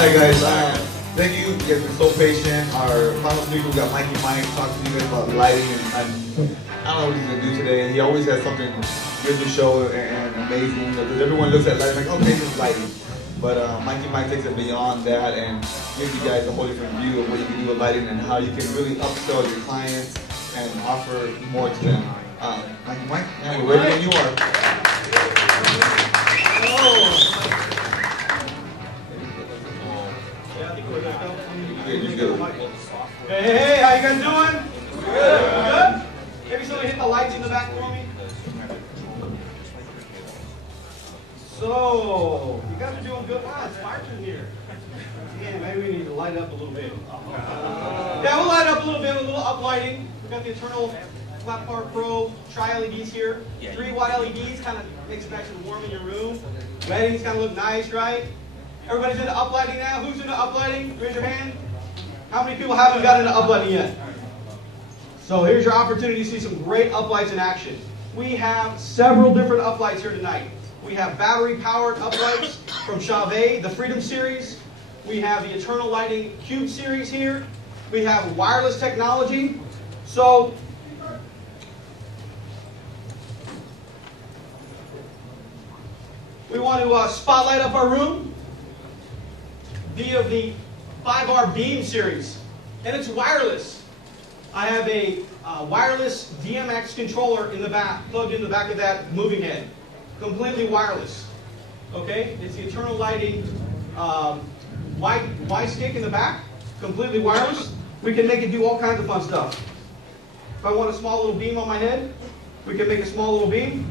Alright guys, thank you. You guys have been so patient. Our final speaker, we got Mikey Mike talking to you guys about lighting, and I don't know what he's gonna do today. He always has something good to show and amazing, because everyone looks at lighting like, okay, just lighting. But Mikey Mike takes it beyond that and gives you guys a whole different view of what you can do with lighting and how you can really upsell your clients and offer more to them. Mikey Mike, man, we're ready when you are. Hey, how you guys doing? Good? Maybe somebody hit the lights in the back for me? So, you guys are doing good. Wow, it's fire in here. Yeah, maybe we need to light up a little bit. Yeah, we'll light up a little bit with a little uplighting. We've got the Eternal Flat Power Pro tri-LEDs here. 3 white LEDs, kind of makes it nice and warm in your room. Lighting's kind of look nice, right? Everybody's into uplighting now? Who's into uplighting? Raise your hand. How many people haven't gotten into uplighting yet? So here's your opportunity to see some great uplights in action. We have several different uplights here tonight. We have battery-powered uplights from Chauvet, the Freedom Series. We have the Eternal Lighting Cube Series here. We have wireless technology. So we want to spotlight up our room via the 5R Beam series, and it's wireless. I have a wireless DMX controller in the back, plugged in the back of that moving head, completely wireless. Okay, it's the Eternal Lighting Y stick in the back, completely wireless. We can make it do all kinds of fun stuff. If I want a small little beam on my head, we can make a small little beam.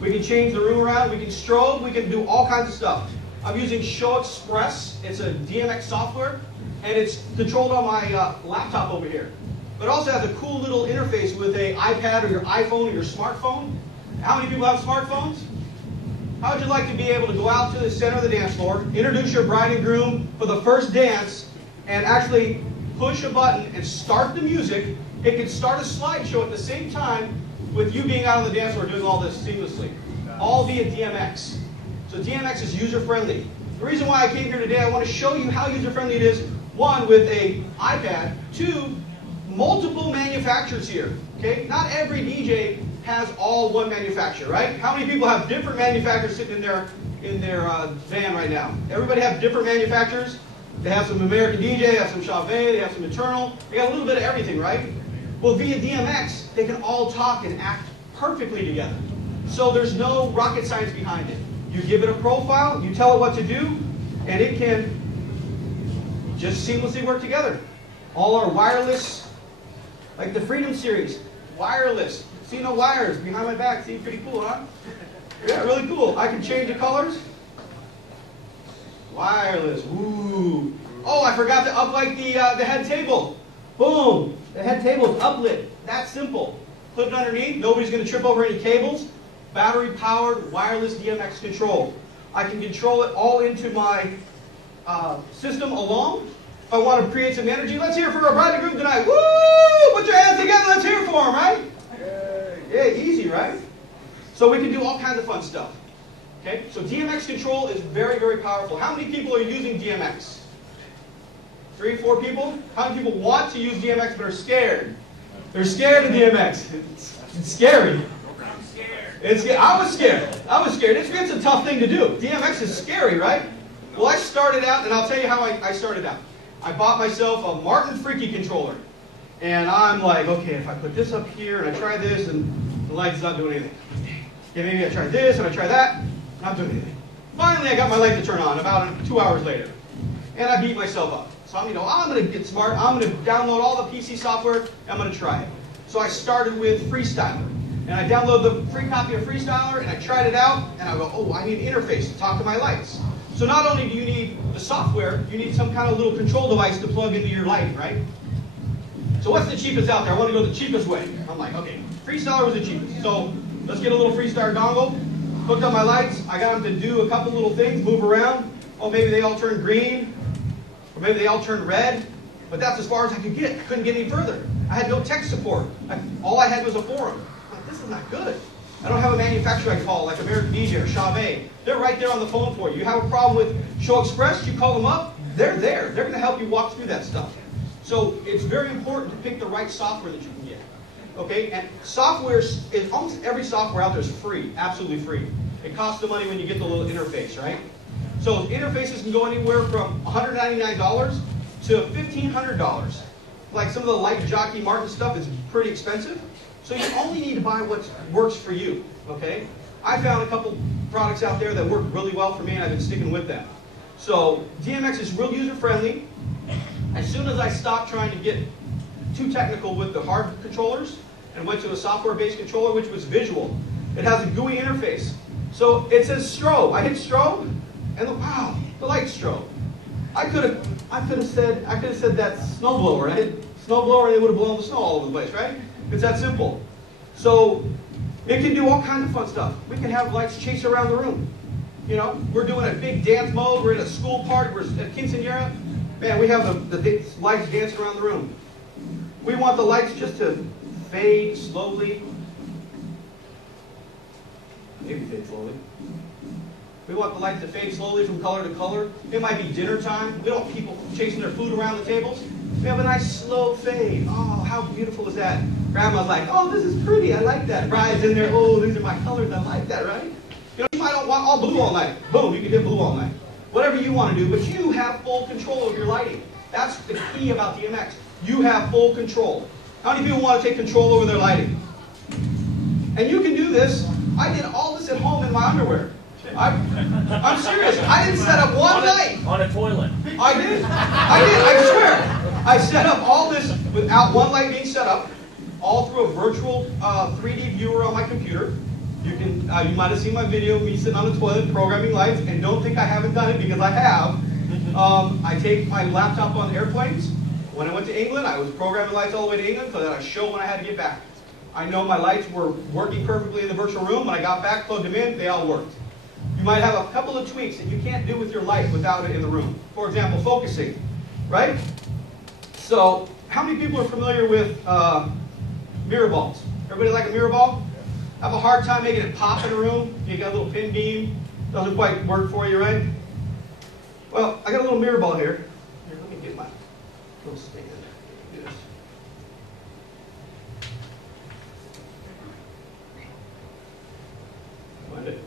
We can change the room around. We can strobe. We can do all kinds of stuff. I'm using Show Express. It's a DMX software, and it's controlled on my laptop over here. But it also has a cool little interface with an iPad or your iPhone or your smartphone. How many people have smartphones? How would you like to be able to go out to the center of the dance floor, introduce your bride and groom for the first dance, and actually push a button and start the music? It can start a slideshow at the same time with you being out on the dance floor doing all this seamlessly, all via DMX. So DMX is user-friendly. The reason why I came here today, I want to show you how user-friendly it is. One, with an iPad. Two, multiple manufacturers here. Okay, not every DJ has all one manufacturer, right? How many people have different manufacturers sitting in their van right now? Everybody have different manufacturers. They have some American DJ, they have some Chauvet, they have some Eternal. They got a little bit of everything, right? Well, via DMX, they can all talk and act perfectly together. So there's no rocket science behind it. You give it a profile, you tell it what to do, and it can just seamlessly work together. All our wireless, like the Freedom Series, wireless. See, no wires behind my back. See, pretty cool, huh? Yeah, really cool. I can change the colors. Wireless. Woo. Oh, I forgot to uplight the head table. Boom. The head table is uplit. That simple. Put it underneath. Nobody's going to trip over any cables. Battery-powered wireless DMX control. I can control it all into my system alone. If I want to create some energy, let's hear for our bride and groom tonight. Woo! Put your hands together. Let's hear for them, right? Yeah, easy, right? So we can do all kinds of fun stuff. Okay, so DMX control is very, very powerful. How many people are using DMX? 3, 4 people? How many people want to use DMX but are scared? They're scared of DMX. It's scary. I was scared. It's a tough thing to do. DMX is scary, right? Well, I started out, and I'll tell you how I started out. I bought myself a Martin Freaky controller. And I'm like, okay, if I put this up here, and I try this, and the light's not doing anything. Yeah, maybe I try this, and I try that, not doing anything. Finally, I got my light to turn on about 2 hours later. And I beat myself up. So I'm going to get smart. I'm going to download all the PC software, and I'm going to try it. So I started with Freestyler. And I downloaded the free copy of Freestyler, and I tried it out, and I go, oh, I need an interface to talk to my lights. So not only do you need the software, you need some kind of little control device to plug into your lighting, right? So what's the cheapest out there? I want to go the cheapest way. I'm like, okay, Freestyler was the cheapest. So let's get a little Freestyler dongle, hooked up my lights. I got them to do a couple little things, move around. Oh, maybe they all turn green, or maybe they all turn red. But that's as far as I could get. I couldn't get any further. I had no tech support. All I had was a forum. I'm like, this is not good. I don't have a manufacturer I call, like American DJ or Chauvet. They're right there on the phone for you. You have a problem with Show Express, you call them up, they're there. They're going to help you walk through that stuff. So it's very important to pick the right software that you can get. Okay, and software is almost every software out there is free, absolutely free. It costs the money when you get the little interface, right? So interfaces can go anywhere from $199 to $1,500. Like some of the Light Jockey Martin stuff is pretty expensive. So you only need to buy what works for you. Okay, I found a couple products out there that work really well for me, and I've been sticking with them. So DMX is real user friendly. As soon as I stopped trying to get too technical with the hard controllers and went to a software-based controller, which was visual. It has a GUI interface. So it says strobe. I hit strobe, and wow, the light strobe. I could have said that snowblower. I hit snowblower, and it would have blown the snow all over the place, right? It's that simple. So it can do all kinds of fun stuff. We can have lights chase around the room. You know, we're doing a big dance mode. We're in a school party. We're at quinceañera. Man, we have the lights dancing around the room. We want the lights just to fade slowly. Maybe fade slowly. We want the lights to fade slowly from color to color. It might be dinner time. We don't want people chasing their food around the tables. We have a nice slow fade. Oh, how beautiful is that? Grandma's like, oh, this is pretty. I like that. Bride's in there. Oh, these are my colors. I like that, right? You know, you might not want all blue all night. Boom, you can hit blue all night. Whatever you want to do, but you have full control of your lighting. That's the key about DMX. You have full control. How many people want to take control over their lighting? And you can do this. I did all this at home in my underwear. I'm serious. I didn't set up one light. On a toilet. I did. I swear. I set up all this without one light being set up, all through a virtual 3D viewer on my computer. You can, you might have seen my video of me sitting on the toilet programming lights, and don't think I haven't done it, because I have. I take my laptop on airplanes. When I went to England, I was programming lights all the way to England so that I show when I had to get back. I know my lights were working perfectly in the virtual room. When I got back, plugged them in, they all worked. You might have a couple of tweaks that you can't do with your light without it in the room. For example, focusing, right? So, how many people are familiar with mirror balls? Everybody like a mirror ball? Have a hard time making it pop in a room? You got a little pin beam, doesn't quite work for you, right? Well, I got a little mirror ball here. Here, let me get my little stand. Do this. Find it.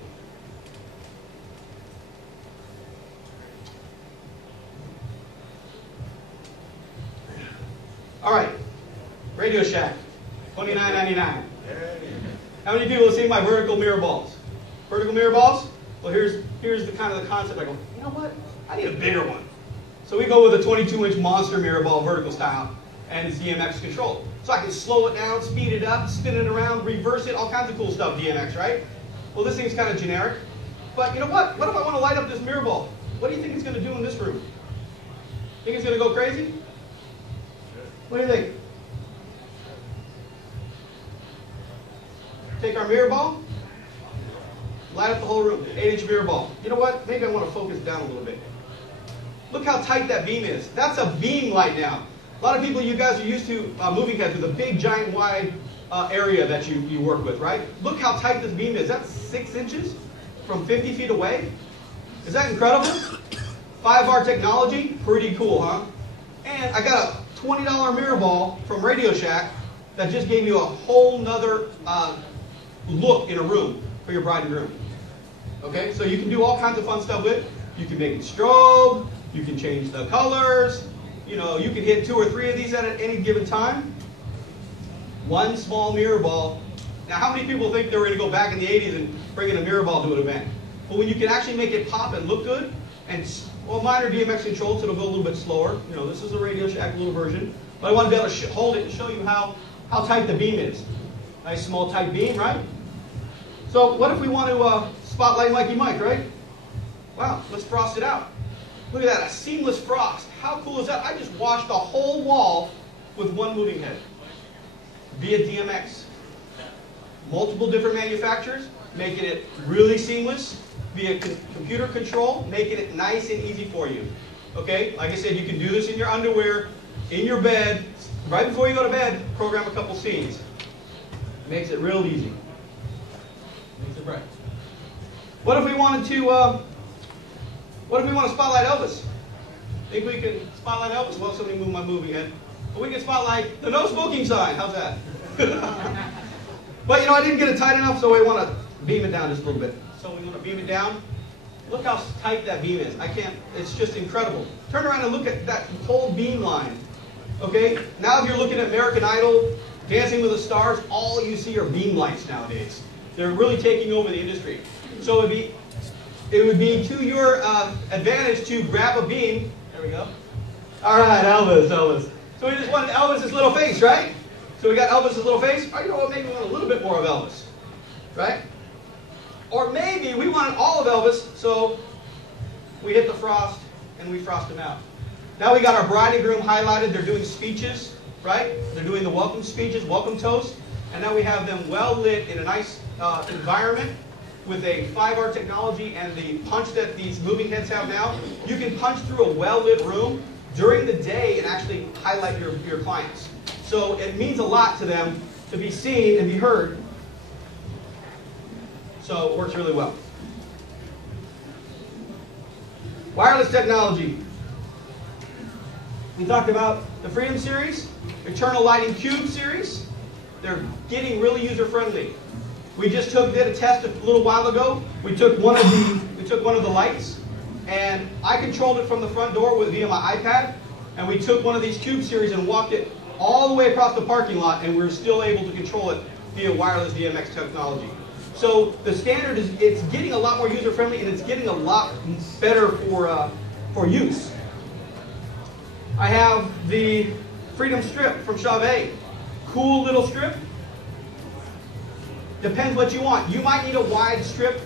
All right, Radio Shack, $29.99. How many people have seen my vertical mirror balls? Vertical mirror balls? Well, here's the kind of the concept. I go, you know what? I need a bigger one. So we go with a 22-inch monster mirror ball, vertical style, and it's DMX controlled. So I can slow it down, speed it up, spin it around, reverse it, all kinds of cool stuff, DMX, right? Well, this thing's kind of generic. But you know what? What if I want to light up this mirror ball? What do you think it's going to do in this room? Think it's going to go crazy? What do you think? Take our mirror ball, light up the whole room, 8-inch mirror ball. You know what? Maybe I want to focus down a little bit. Look how tight that beam is. That's a beam light now. A lot of people, you guys are used to moving heads with a big, giant, wide area that you work with, right? Look how tight this beam is. That's 6 inches from 50 feet away. Is that incredible? 5R technology, pretty cool, huh? And I got a $20 mirror ball from Radio Shack that just gave you a whole nother look in a room for your bride and groom. Okay, so you can do all kinds of fun stuff with it. You can make it strobe, you can change the colors, you know, you can hit 2 or 3 of these at any given time. One small mirror ball. Now, how many people think they were going to go back in the 80s and bring in a mirror ball to an event? Well, when you can actually make it pop and look good, and well, mine are DMX controlled, so it'll go a little bit slower. You know, this is a Radio Shack little version, but I want to be able to hold it and show you how tight the beam is. Nice small tight beam, right? So what if we want to spotlight Mikey Mike, right? Wow, let's frost it out. Look at that, a seamless frost. How cool is that? I just washed the whole wall with one moving head via DMX. Multiple different manufacturers, making it really seamless via computer control, making it nice and easy for you. Okay, like I said, you can do this in your underwear, in your bed, right before you go to bed, program a couple scenes. Makes it real easy. Makes it bright. What if we wanted to? What if we want to spotlight Elvis? Think we can spotlight Elvis? Well, somebody move my movie head. But we can spotlight the no smoking sign. How's that? But I didn't get it tight enough, so I want to beam it down just a little bit. So we want to beam it down. Look how tight that beam is. I can't. It's just incredible. Turn around and look at that whole beam line. Okay. Now, if you're looking at American Idol, Dancing with the Stars, all you see are beam lights nowadays. They're really taking over the industry. So it would be to your advantage to grab a beam. There we go. All right, Elvis. So we just wanted Elvis's little face, right? So we got Elvis's little face. Oh, you know what? Maybe we want a little bit more of Elvis, right? Or maybe we wanted all of Elvis, so we hit the frost and we frost him out. Now we got our bride and groom highlighted. They're doing speeches, right? They're doing the welcome speeches, welcome toast. And now we have them well lit in a nice environment with a 5R technology and the punch that these moving heads have now. You can punch through a well-lit room during the day and actually highlight your clients. So it means a lot to them to be seen and be heard. So it works really well. Wireless technology. We talked about the Freedom Series, Eternal Lighting Cube Series. They're getting really user-friendly. We just did a test a little while ago. We took one of the lights, and I controlled it from the front door via my iPad. And we took one of these Cube Series and walked it all the way across the parking lot, and we were still able to control it via wireless DMX technology. So the standard is it's getting a lot more user-friendly, and it's getting a lot better for use. I have the Freedom Strip from Chauvet. Cool little strip. Depends what you want. You might need a wide strip,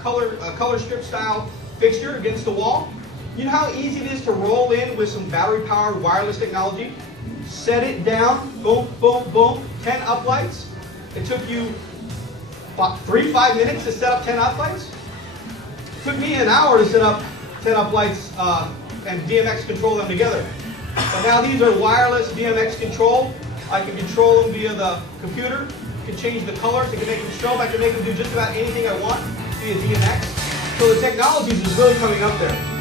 color strip style fixture against the wall. You know how easy it is to roll in with some battery-powered wireless technology? Set it down, boom, boom, boom, 10 uplights. It took you about 5 minutes to set up 10 uplights. It took me an hour to set up 10 uplights and DMX control them together. But now these are wireless DMX control. I can control them via the computer. I can change the colors. I can make them strobe. I can make them do just about anything I want via DMX. So the technologies is really coming up there.